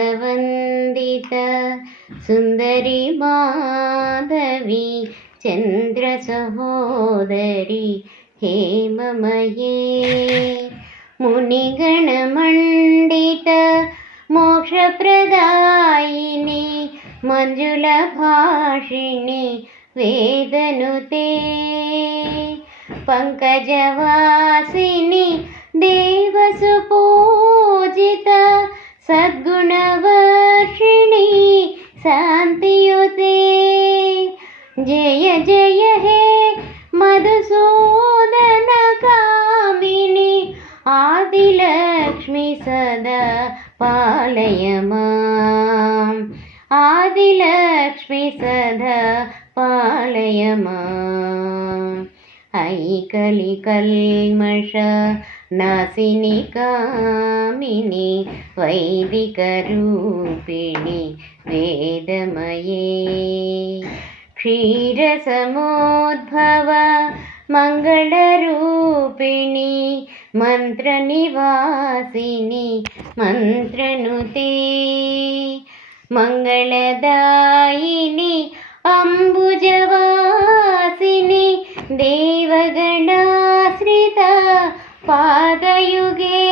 पदवन्दित सुन्दरी माधवी चन्द्रसहोदरी हेममये मुनिगणमण्डित मोक्षप्रदायिनी मञ्जुलभाषिणी वेदनुते पङ्कजवासिनी देवसुपूजित सद्गुणवर्षिणी शान्तियुते जय जय हे मधुसूदन कामिनी आदिलक्ष्मी सदा पालय माम् आदिलक्ष्मी सदा पालय माम् ऐकलिकल्मष नासिनी कामिनी वैदिकरूपिणी वेदमये क्षीरसमुद्भव मङ्गलरूपिणी मन्त्रनिवासिनी मन्त्रनुते मङ्गलदायिनी अम्बुजवासिनी देवगणाश्रिता पादयुगे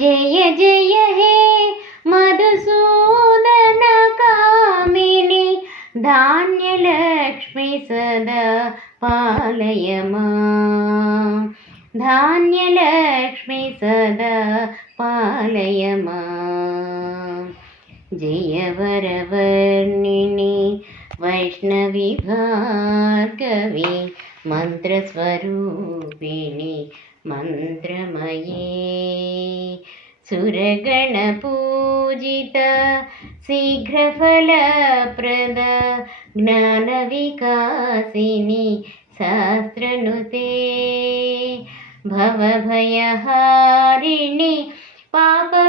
जय जय हे मधुसूदन कामिनी धान्यलक्ष्मी सदा पालय माम् धान्यलक्ष्मी सदा पालय माम् जय वरवर्णिनी वैष्णवी भार्गवी मन्त्रस्वरूपिणी मन्त्रमये सुरगणपूजित शीघ्रफलप्रद ज्ञानविकासिनी शास्त्रनुते भवभयहारिणि पापविमोचनि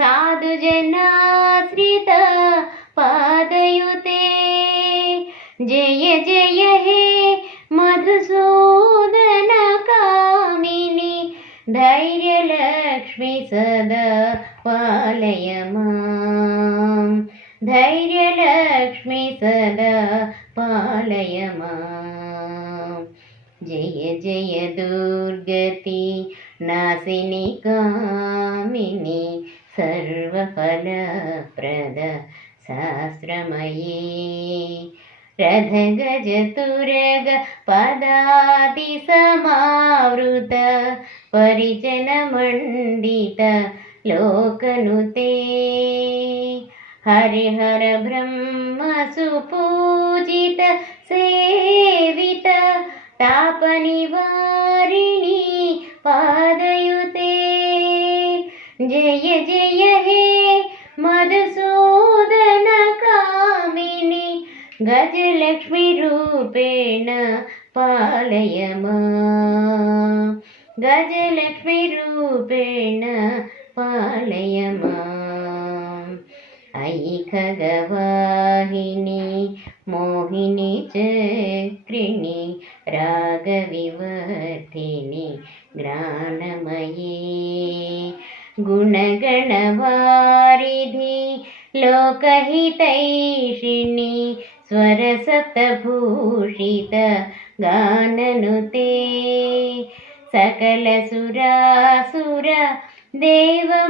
साधुजनाश्रित पादयुते जय जय हे मधुसूदन कामिनी धैर्यलक्ष्मी सदा पालय माम् धैर्यलक्ष्मी सदा पालय माम् जय जय दुर्गति नासिनी कामिनी सर्वफलप्रद शास्त्रमये रथगजतुरग पदातिसमावृत परिजनमण्डित लोकनुते हरिहर ब्रह्मसुपूजित सेवित तापनिवारिणी पादयुते जय जय हे मधुसूदन कामिनी गजलक्ष्मी रूपेण पालय माम् गजलक्ष्मी रूपेण पालय माम् अयि खगवाहिनी मोहिनी चक्रिणी रागविवर्धिनी ज्ञानमयी गुणगणवारिधि लोकहितैषिणी स्वरसप्तभूषित गाननुते सकलसुरासुर देवमुनीश्वर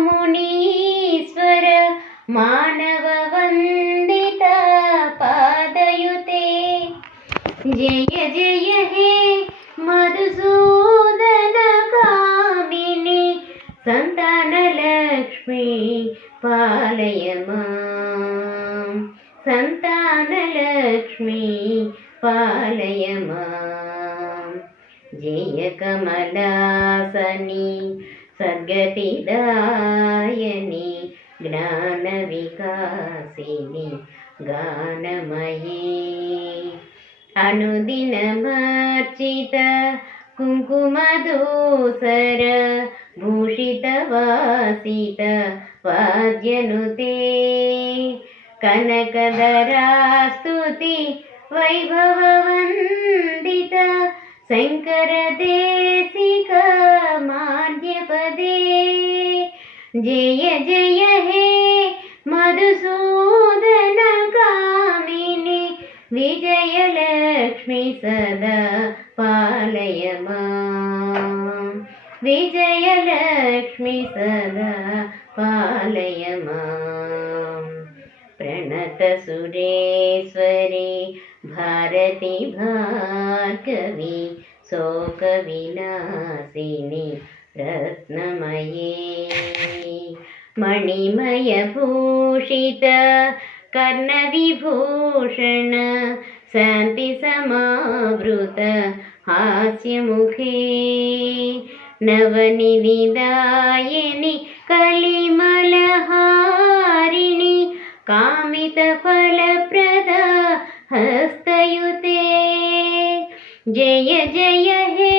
मानववन्दित पादयुते जय जय हे मधुसूदन कामिनी संतानलक्ष्मी पालय माम् संतानलक्ष्मी पालय माम् जय कमलासनी सद्गतिदायिनी ज्ञानविकासिनी गानमयी अनुदिनमर्चित कुङ्कुमधूसर भूषितवासित वाद्यनुते कनकधरास्तुति वैभववन्दित शङ्करदेशिक माध्यपदे जय जय हे मधुसूदन कामिनि विजयलक्ष्मी सदा पालय मां विजयलक्ष्मी सदा पालय मां प्रणतसुरेश्वरी भारती भार्गवी शोकविनाशिनी रत्नमये मणिमयभूषित कर्णविभूषण शान्तिसमावृत हास्यमुखे नवनिधिदायिनि कलिमलहारिणि कामितफलप्रदा हस्तयुते जय जय हे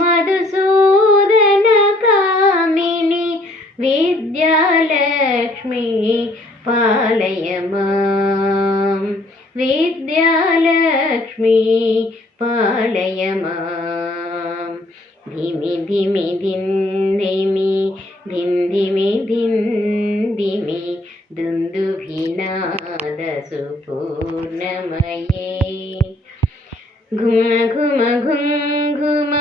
मधुसूदन कामिनि विद्यालक्ष्मी पालय मां विद्यालक्ष्मी पालय मां धिमि धिमि धिन्धिमि धिन्धिमि धिन्धिमि दुन्दुभिनादसुपूर्णमये घुम घुम घुम घुम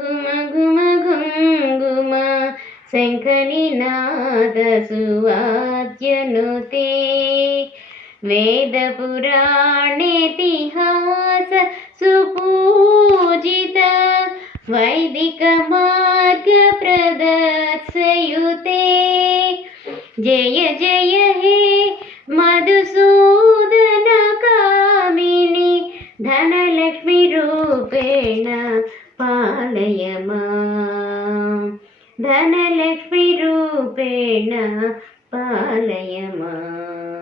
घुम घुम घुम घुम शङ्खनिनादसुवाद्यनुते वेदपुराणेतिहास सुपूजित वैदिकमार्गप्रदर्शयुते जय जय हे मधुसूदन कामिनि धनलक्ष्मीरूपेण पालय मां धनलक्ष्मीरूपेण पालय माम्